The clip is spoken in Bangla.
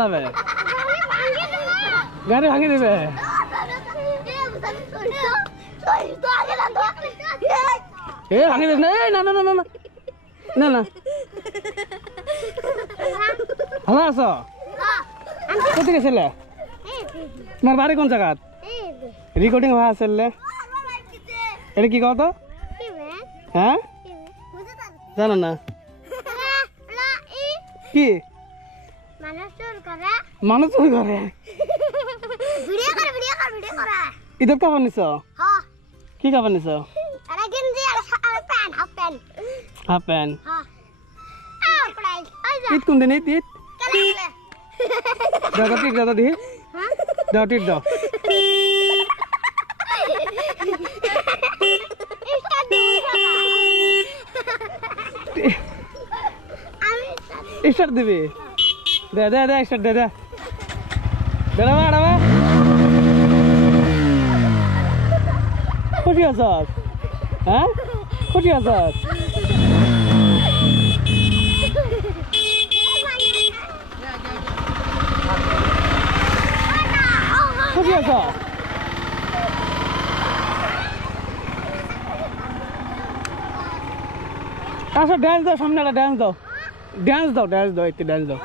চালাবে গাড়ি ভাঙি দিবে এ ভাঙি দিবে না না না না না না ভালো আছো কোথায় গেছিলে তোমার বাড়ি কোন জায়গা রেকর্ডিং হওয়া আসলে এটা কি কত হ্যাঁ জানো না কি মানুষ চুরি করে ঈদের কাপড় নিছ কি কাপড় নিছ হাফ প্যান্ট ঈদ কোন দিন ঈদ দাদা টিট দাদা দি দাও টিট দাও স্টার্ট দিবি দে দে দে স্টার্ট দে দে বেড়াবা আড়াবা খুশি আছ হ্যাঁ খুশি আছ খুশি আছ আসো ড্যান্স দাও সামনে একটা ড্যান্স দাও একটু ড্যান্স দাও